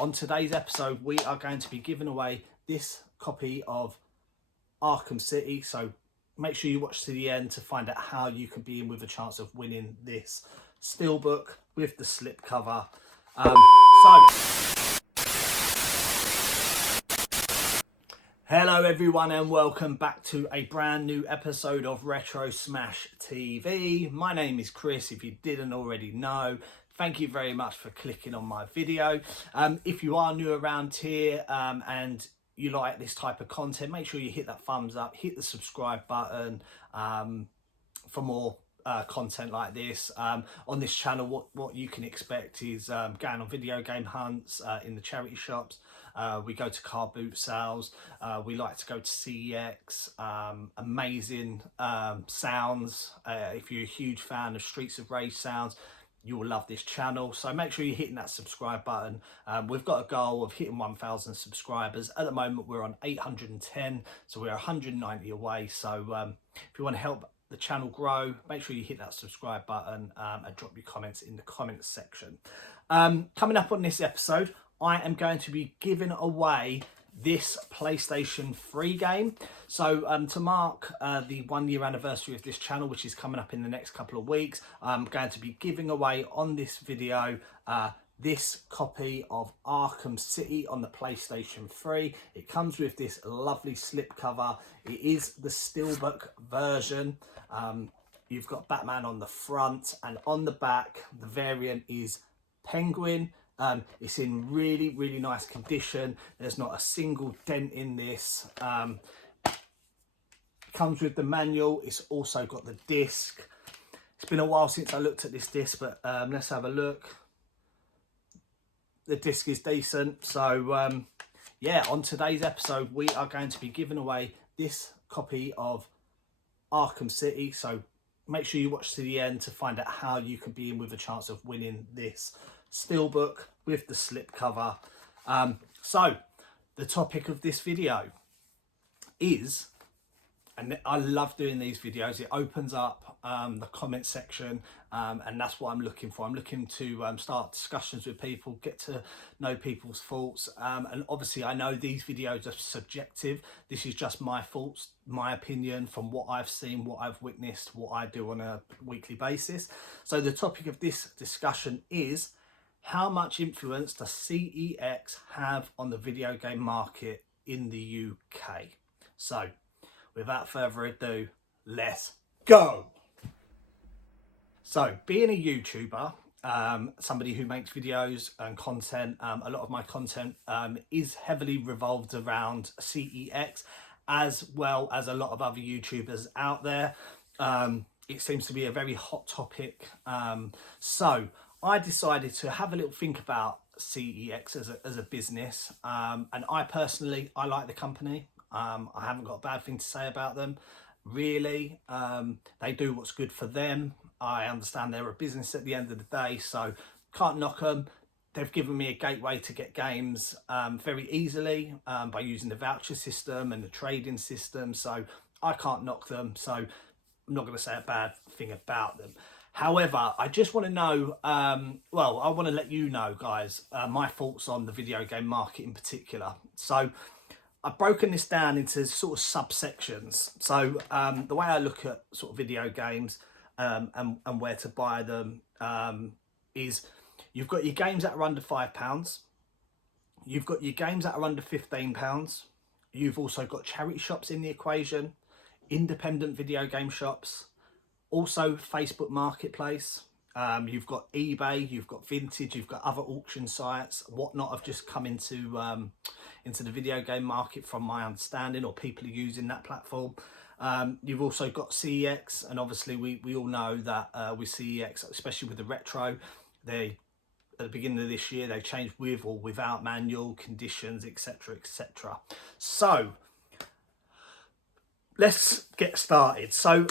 on today's episode, we are going to be giving away this copy of Arkham City. So make sure you watch to the end to find out how you can be in with a chance of winning this steelbook with the slipcover. Hello everyone and welcome back to a brand new episode of Retro Smash TV. My name is Chris, if you didn't already know. Thank you very much for clicking on my video. If you are new around here and you like this type of content, make sure you hit that thumbs up, hit the subscribe button for more content like this. On this channel, what you can expect is going on video game hunts in the charity shops. We go to car boot sales. We like to go to CEX. Amazing sounds. If you're a huge fan of Streets of Rage sounds, you will love this channel. So make sure you're hitting that subscribe button. We've got a goal of hitting 1,000 subscribers. At the moment, we're on 810, so we're 190 away. So if you want to help the channel grow, make sure you hit that subscribe button and drop your comments in the comments section. Coming up on this episode, I am going to be giving away this PlayStation 3 game. So to mark the 1 year anniversary of this channel, which is coming up in the next couple of weeks, I'm going to be giving away on this video this copy of Arkham City on the PlayStation 3. It comes with this lovely slipcover. It is the steelbook version. You've got Batman on the front, and on the back the variant is Penguin. It's in really nice condition. There's not a single dent in this. Comes with the manual. It's also got the disc. It's been a while since I looked at this disc, but let's have a look. The disc is decent. So yeah, on today's episode, we are going to be giving away this copy of Arkham City. So make sure you watch to the end to find out how you can be in with a chance of winning this steelbook with the slipcover. So the topic of this video is, and I love doing these videos, it opens up the comment section, and that's what I'm looking for. I'm looking to start discussions with people, get to know people's thoughts, and obviously I know these videos are subjective. This is just my thoughts, my opinion from what I've seen, what I've witnessed, what I do on a weekly basis. So the topic of this discussion is, how much influence does CEX have on the video game market in the UK? So without further ado, let's go. So being a YouTuber, somebody who makes videos and content, a lot of my content is heavily revolved around CEX, as well as a lot of other YouTubers out there. It seems to be a very hot topic. So I decided to have a little think about CEX as a business, and I personally like the company. I haven't got a bad thing to say about them, really. They do what's good for them. I understand they're a business at the end of the day, so can't knock them. They've given me a gateway to get games very easily by using the voucher system and the trading system, so I can't knock them. So I'm not going to say a bad thing about them. However, I just want to know, well, I want to let you know, guys, my thoughts on the video game market in particular. So I've broken this down into sort of subsections. So the way I look at sort of video games and where to buy them is, you've got your games that are under £5. You've got your games that are under £15. You've also got charity shops in the equation, independent video game shops, also Facebook Marketplace. You've got eBay, you've got Vinted, you've got other auction sites, whatnot have just come into the video game market from my understanding, or people are using that platform. You've also got CEX, and obviously we all know that with CEX, especially with the retro, they at the beginning of this year they changed with or without manual conditions, etc, etc. So let's get started. So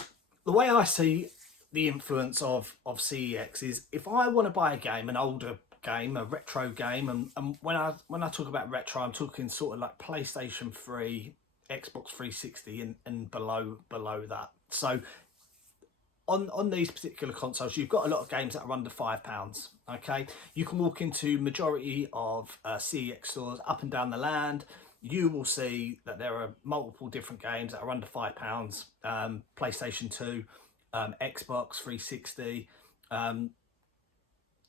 the way I see the influence of CEX is, if I want to buy a game, an older game, a retro game, and when I talk about retro, I'm talking sort of like PlayStation 3, Xbox 360 and below that. So on these particular consoles, you've got a lot of games that are under £5. Okay, you can walk into majority of CEX stores up and down the land. You will see that there are multiple different games that are under £5. PlayStation 2, Xbox 360.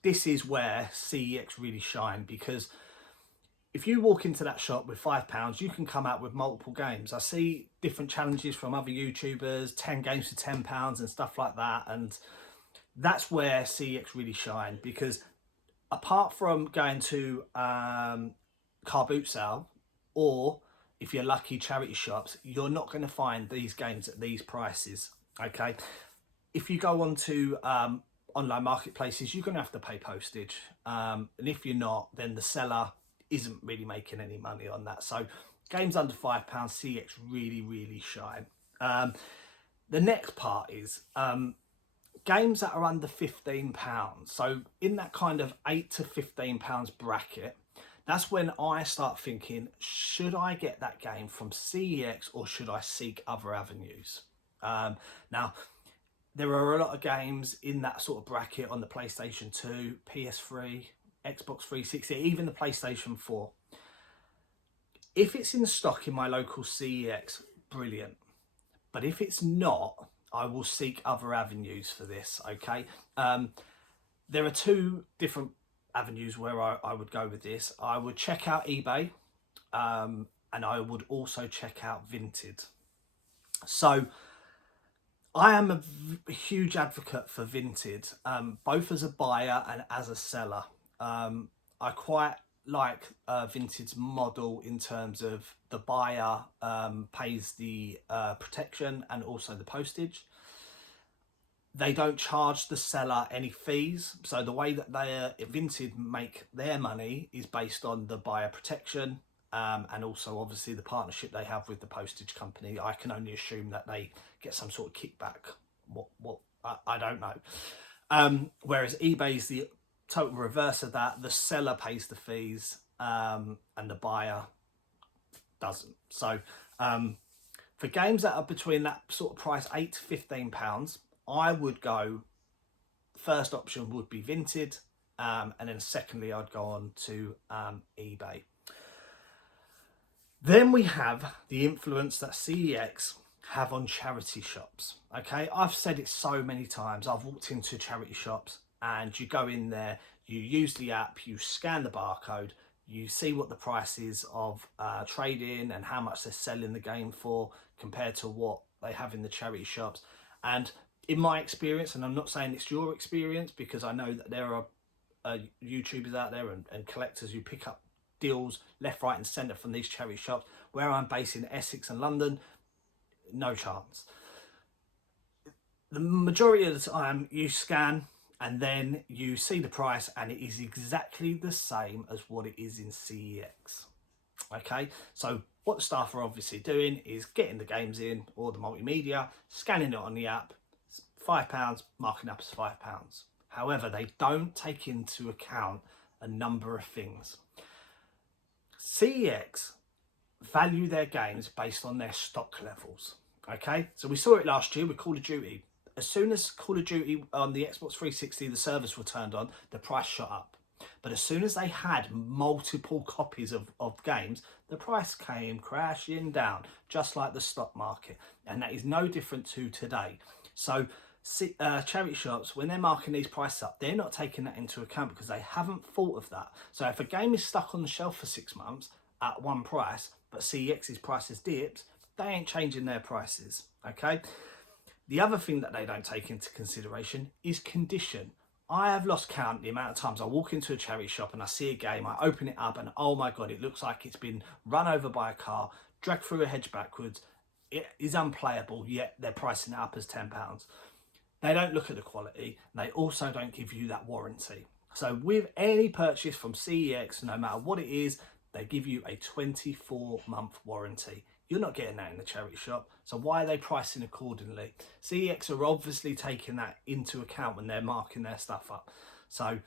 This is where CEX really shine, because if you walk into that shop with £5, you can come out with multiple games. I see different challenges from other YouTubers, 10 games for £10 and stuff like that. And that's where CEX really shine, because apart from going to car boot sale, or if you're lucky, charity shops, you're not going to find these games at these prices. Okay, if you go on to online marketplaces, you're going to have to pay postage, and if you're not, then the seller isn't really making any money on that. So games under £5, CEX really shine. The next part is games that are under £15. So in that kind of £8 to £15 bracket, that's when I start thinking, should I get that game from CEX or should I seek other avenues? Now, there are a lot of games in that sort of bracket on the PlayStation 2, PS3, Xbox 360, even the PlayStation 4. If it's in stock in my local CEX, brilliant. But if it's not, I will seek other avenues for this, okay? There are two different avenues where I would go with this. I would check out eBay, and I would also check out Vinted. So I am a huge advocate for Vinted, both as a buyer and as a seller. I quite like Vinted's model in terms of the buyer pays the protection and also the postage. They don't charge the seller any fees. So the way that Vinted make their money is based on the buyer protection, and also obviously the partnership they have with the postage company. I can only assume that they get some sort of kickback. What I don't know. Whereas eBay is the total reverse of that. The seller pays the fees, and the buyer doesn't. So for games that are between that sort of price, £8 to £15, I would go, first option would be Vinted, and then secondly I'd go on to eBay. Then we have the influence that CEX have on charity shops. Okay, I've said it so many times. I've walked into charity shops and you go in there, you use the app, you scan the barcode, you see what the price is of trade-in and how much they're selling the game for compared to what they have in the charity shops. And in my experience, and I'm not saying it's your experience, because I know that there are YouTubers out there and collectors who pick up deals left, right and centre from these charity shops. Where I'm based in Essex and London, no chance. The majority of the time you scan and then you see the price and it is exactly the same as what it is in CEX. Okay, so what the staff are obviously doing is getting the games in, or the multimedia, scanning it on the app, £5, marking up as £5. However, they don't take into account a number of things. CEX value their games based on their stock levels. Okay, so we saw it last year with Call of Duty. As soon as Call of Duty on the Xbox 360, the servers were turned on, the price shot up. But as soon as they had multiple copies of games, the price came crashing down, just like the stock market. And that is no different to today. So charity shops, when they're marking these prices up, they're not taking that into account because they haven't thought of that. So if a game is stuck on the shelf for 6 months at one price, but CEX's price has dipped, they ain't changing their prices, okay? The other thing that they don't take into consideration is condition. I have lost count the amount of times I walk into a charity shop and I see a game, I open it up and oh my God, it looks like it's been run over by a car, dragged through a hedge backwards. It is unplayable, yet they're pricing it up as £10. They don't look at the quality. They also don't give you that warranty. So with any purchase from CEX, no matter what it is, they give you a 24-month warranty. You're not getting that in the charity shop. So why are they pricing accordingly? CEX are obviously taking that into account when they're marking their stuff up. So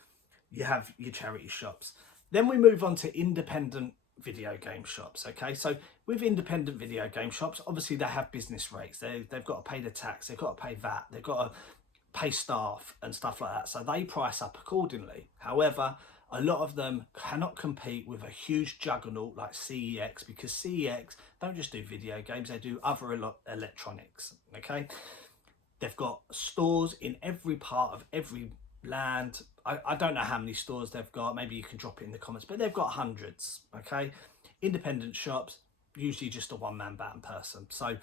you have your charity shops. Then we move on to independent video game shops. Okay, so with independent video game shops, obviously they have business rates. They've got to pay the tax, they've got to pay VAT, they've got to pay staff and stuff like that, so they price up accordingly. However, a lot of them cannot compete with a huge juggernaut like CEX, because CEX don't just do video games, they do other electronics. Okay, they've got stores in every part of every land. I don't know how many stores they've got, maybe you can drop it in the comments, but they've got hundreds. Okay, independent shops, usually just a one-man band person, so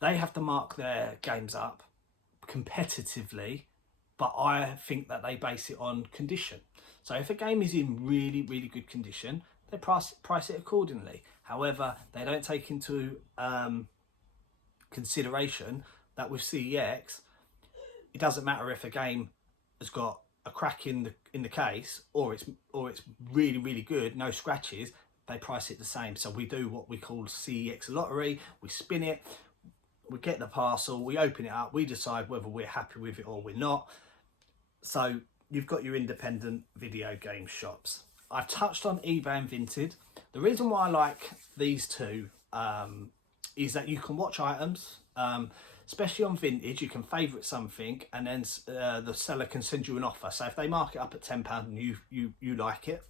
they have to mark their games up competitively, but I think that they base it on condition. So if a game is in really, really good condition, they price it accordingly. However, they don't take into consideration that with CEX, it doesn't matter if a game has got a crack in the case, or it's really, really good, no scratches. They price it the same. So we do what we call CEX lottery. We spin it, we get the parcel, we open it up, we decide whether we're happy with it or we're not. So you've got your independent video game shops. I've touched on eBay and Vinted. The reason why I like these two is that you can watch items, especially on Vintage. You can favourite something, and then the seller can send you an offer. So if they mark it up at £10 and you like it,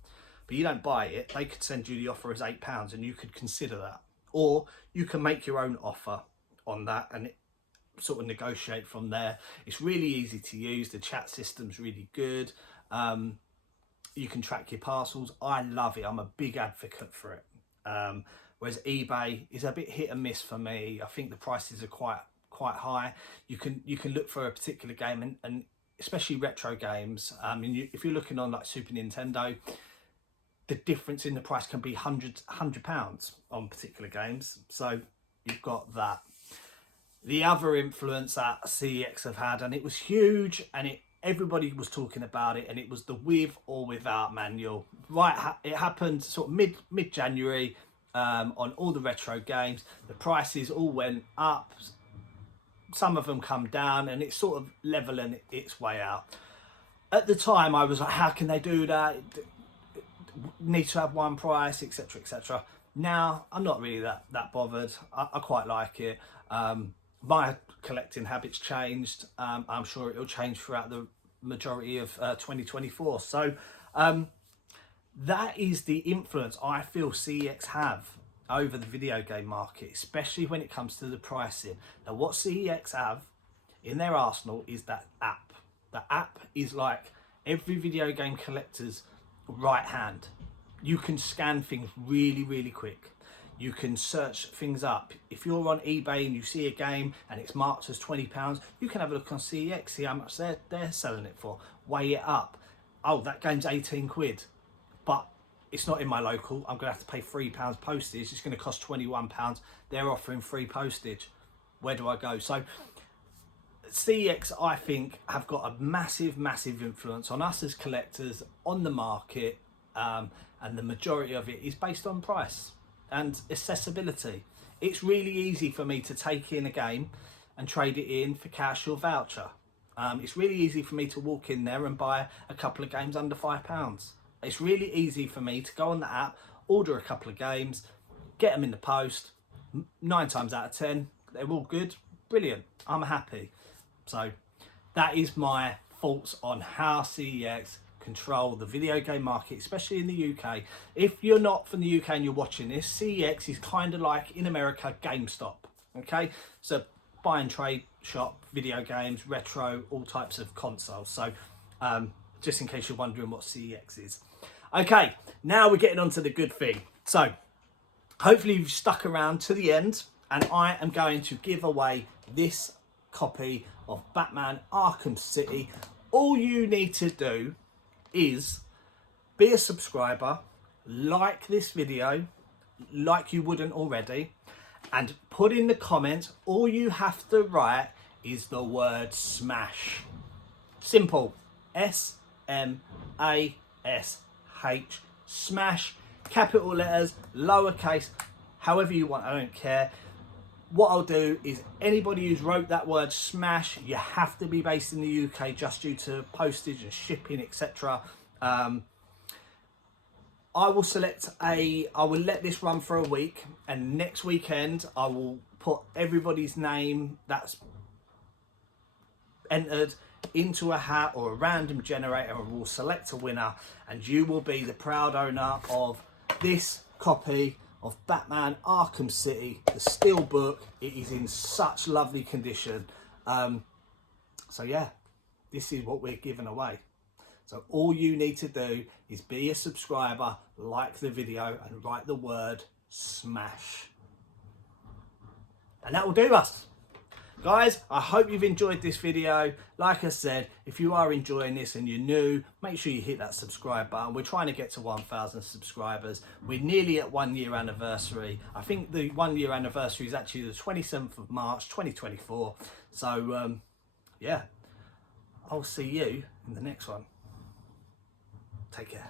but you don't buy it, they could send you the offer as £8 and you could consider that. Or you can make your own offer on that and it sort of negotiate from there. It's really easy to use. The chat system's really good. You can track your parcels. I love it. I'm a big advocate for it. Whereas eBay is a bit hit and miss for me. I think the prices are quite high. You can look for a particular game, and especially retro games. If you're looking on like Super Nintendo, the difference in the price can be £100 on particular games. So you've got that. The other influence that CEX have had, and it was huge, and everybody was talking about it, and it was the with or without manual. Right, it happened sort of mid-January on all the retro games. The prices all went up. Some of them come down, and it's sort of leveling its way out. At the time, I was like, how can they do that? Need to have one price, etc., etc. Now, I'm not really that bothered. I quite like it. My collecting habits changed. I'm sure it'll change throughout the majority of 2024. So that is the influence I feel CEX have over the video game market, especially when it comes to the pricing. Now, what CEX have in their arsenal is that app. The app is like every video game collector's right hand. You can scan things really, really quick. You can search things up. If you're on eBay and you see a game and it's marked as £20, you can have a look on CEX, see how much they're selling it for, weigh it up. Oh, that game's 18 quid, but it's not in my local. I'm gonna have to pay £3 postage. It's gonna cost £21. They're offering free postage. Where do I go? So CEX, I think, have got a massive, massive influence on us as collectors, on the market, and the majority of it is based on price and accessibility. It's really easy for me to take in a game and trade it in for cash or voucher. It's really easy for me to walk in there and buy a couple of games under £5. It's really easy for me to go on the app, order a couple of games, get them in the post. 9 times out of 10, they're all good. Brilliant. I'm happy. So that is my thoughts on how CEX control the video game market, especially in the UK. If you're not from the UK and you're watching this, CEX is kind of like in America GameStop. Okay, so buy and trade shop, video games, retro, all types of consoles. So just in case you're wondering what CEX is. Okay, now we're getting on to the good thing. So hopefully you've stuck around to the end, and I am going to give away this copy of Batman Arkham City. All you need to do is be a subscriber, like this video, like you wouldn't already, and put in the comments, all you have to write is the word smash. Simple. SMASH. Smash. Capital letters, lowercase, however you want, I don't care. What I'll do is anybody who's wrote that word smash, you have to be based in the UK just due to postage and shipping, etc. I will let this run for a week, and next weekend I will put everybody's name that's entered into a hat or a random generator, and we'll select a winner, and you will be the proud owner of this copy of Batman Arkham City, the Steelbook. It is in such lovely condition. So yeah, this is what we're giving away. So all you need to do is be a subscriber, like the video, and write the word smash. And that will do us. Guys, I hope you've enjoyed this video. Like I said, if you are enjoying this and you're new, make sure you hit that subscribe button. We're trying to get to 1,000 subscribers. We're nearly at 1 year anniversary. I think the 1 year anniversary is actually the 27th of March, 2024. So, yeah, I'll see you in the next one. Take care.